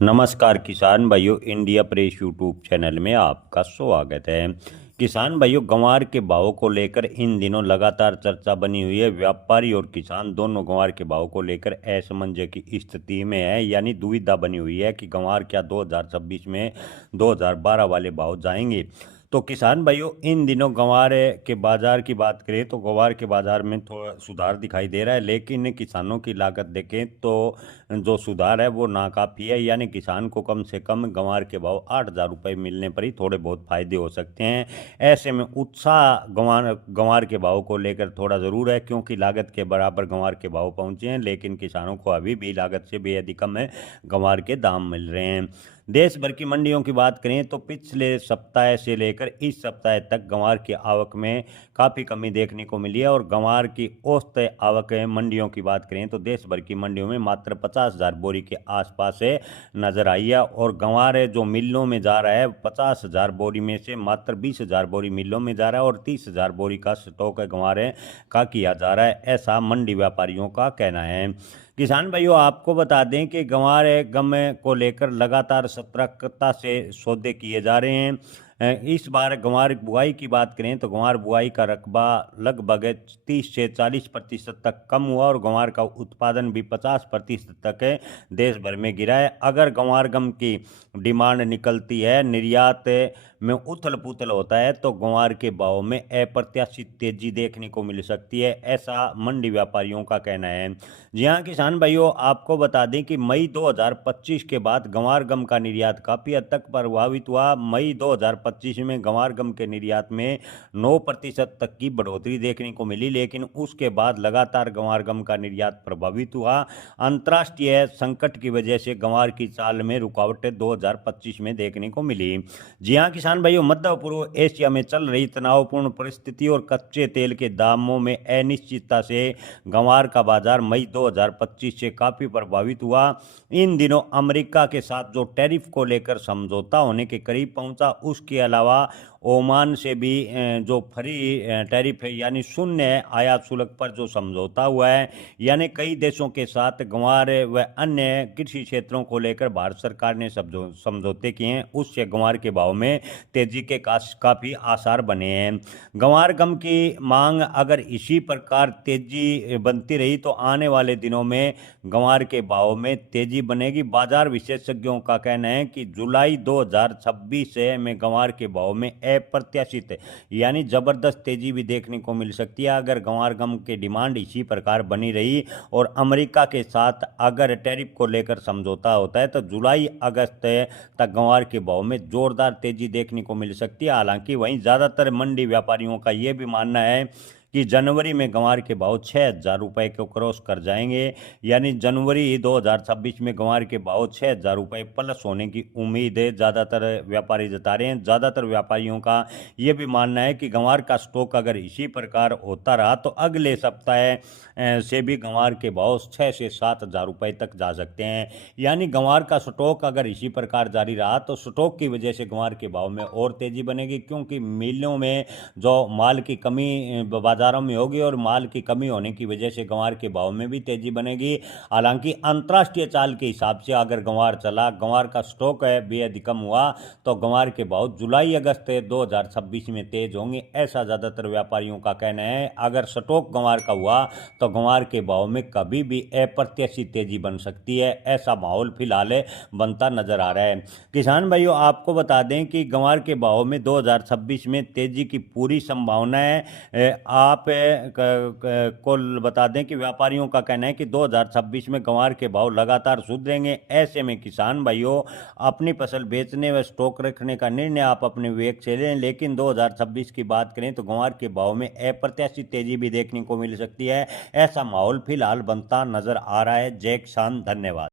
नमस्कार किसान भाइयों, इंडिया प्रेस यूट्यूब चैनल में आपका स्वागत है। किसान भाइयों, ग्वार के भाव को लेकर इन दिनों लगातार चर्चा बनी हुई है। व्यापारी और किसान दोनों ग्वार के भाव को लेकर असमंजस की स्थिति में है, यानी दुविधा बनी हुई है कि ग्वार क्या 2026 में 2012 वाले भाव जाएंगे। तो किसान भाइयों, इन दिनों ग्वार के बाजार की बात करें तो ग्वार के बाजार में थोड़ा सुधार दिखाई दे रहा है, लेकिन किसानों की लागत देखें तो जो सुधार है वो नाकाफी है। यानी किसान को कम से कम ग्वार के भाव 8,000 रुपये मिलने पर ही थोड़े बहुत फायदे हो सकते हैं। ऐसे में उत्साह ग्वार के भाव को लेकर थोड़ा ज़रूर है, क्योंकि लागत के बराबर ग्वार के भाव पहुंचे हैं, लेकिन किसानों को अभी भी लागत से बेहद कम है ग्वार के दाम मिल रहे हैं। देश भर की मंडियों की बात करें तो पिछले सप्ताह से लेकर इस सप्ताह तक ग्वार की आवक में काफ़ी कमी देखने को मिली है। और ग्वार की औसत आवक मंडियों की बात करें तो देश भर की मंडियों में मात्र 50,000 बोरी के आसपास है नजर आई है। और ग्वार जो मिलों में जा रहा है, 50,000 बोरी में से मात्र 20,000 बोरी मिलों में जा रहा है और 30,000 बोरी का स्टॉक ग्वार का किया जा रहा है, ऐसा मंडी व्यापारियों का कहना है। किसान भाइयों, आपको बता दें कि ग्वार गम को लेकर लगातार सतर्कता से सौदे किए जा रहे हैं। इस बार ग्वार बुआई की बात करें तो ग्वार बुआई का रकबा लगभग 30 से 40% तक कम हुआ और ग्वार का उत्पादन भी 50% तक देश भर में गिरा है। अगर ग्वार गम की डिमांड निकलती है, निर्यात में उथल पुथल होता है, तो ग्वार के भाव में अप्रत्याशित तेजी देखने को मिल सकती है, ऐसा मंडी व्यापारियों का कहना है। जी हाँ किसान भाइयों, आपको बता दें कि मई 2025 के बाद ग्वार गम का निर्यात काफ़ी हद तक प्रभावित हुआ। मई 2025 में ग्वार गम के निर्यात में 9% तक की बढ़ोतरी देखने को मिली, लेकिन उसके बाद लगातार ग्वार गम का निर्यात प्रभावित हुआ। अंतर्राष्ट्रीय संकट की वजह से ग्वार की चाल में रुकावटें 2025 में देखने को मिली। जी हाँ किसान भाइयों, मध्य पूर्व एशिया में चल रही तनावपूर्ण परिस्थिति और कच्चे तेल के दामों में अनिश्चितता से ग्वार का बाजार मई 2025 से काफ़ी प्रभावित हुआ। इन दिनों अमेरिका के साथ जो टैरिफ को लेकर समझौता होने के करीब पहुंचा, उसके अलावा ओमान से भी जो फ्री टैरिफ है यानी शून्य आयात शुल्क पर जो समझौता हुआ है, यानी कई देशों के साथ ग्वार व अन्य कृषि क्षेत्रों को लेकर भारत सरकार ने समझौते किए हैं, उससे ग्वार के भाव में तेजी के काफ़ी आसार बने हैं। ग्वार गम की मांग अगर इसी प्रकार तेजी बनती रही तो आने वाले दिनों में ग्वार के भाव में तेजी बनेगी। बाजार विशेषज्ञों का कहना है कि जुलाई 2026 में ग्वार के भाव में अप्रत्याशित यानी जबरदस्त तेजी भी देखने को मिल सकती है। अगर ग्वार गम की डिमांड इसी प्रकार बनी रही और अमेरिका के साथ अगर टैरिफ को लेकर समझौता होता है तो जुलाई अगस्त तक ग्वार के भाव में जोरदार तेजी देखने को मिल सकती है। हालांकि वहीं ज़्यादातर मंडी व्यापारियों का ये भी मानना है कि जनवरी में ग्वार के भाव 6,000 रुपये को क्रॉस कर जाएंगे, यानी जनवरी 2026 में ग्वार के भाव 6,000 रुपये प्लस होने की उम्मीद है ज़्यादातर व्यापारी जता रहे हैं। ज़्यादातर व्यापारियों का ये भी मानना है कि ग्वार का स्टॉक अगर इसी प्रकार होता रहा तो अगले सप्ताह से भी ग्वार के भाव 6 से 7,000 रुपये तक जा सकते हैं। यानी ग्वार का स्टॉक अगर इसी प्रकार जारी रहा तो स्टॉक की वजह से ग्वार के भाव में और तेज़ी बनेगी, क्योंकि मिलों में जो माल की कमी बाजारों में होगी और माल की कमी होने की वजह से ग्वार के भाव में भी तेजी बनेगी। हालांकि अंतर्राष्ट्रीय चाल के हिसाब से अगर ग्वार चला, ग्वार का स्टॉक है बेहद कम हुआ, तो ग्वार के भाव जुलाई अगस्त 2026 में तेज होंगे, ऐसा ज़्यादातर व्यापारियों का कहना है। अगर स्टॉक ग्वार का हुआ तो ग्वार के भाव में कभी भी अप्रत्याशित तेजी बन सकती है, ऐसा माहौल फिलहाल बनता नजर आ रहा है। किसान भाइयों, आपको बता दें कि ग्वार के भाव में 2026 में तेजी की पूरी संभावना है। आप को बता दें कि व्यापारियों का कहना है कि 2026 में ग्वार के भाव लगातार सुधरेंगे। ऐसे में किसान भाइयों, अपनी फसल बेचने व स्टॉक रखने का निर्णय आप अपने विवेक से लें, लेकिन 2026 की बात करें तो ग्वार के भाव में अप्रत्याशित तेजी भी देखने को मिल सकती है, ऐसा माहौल फिलहाल बनता नजर आ रहा है। जय किसान, धन्यवाद।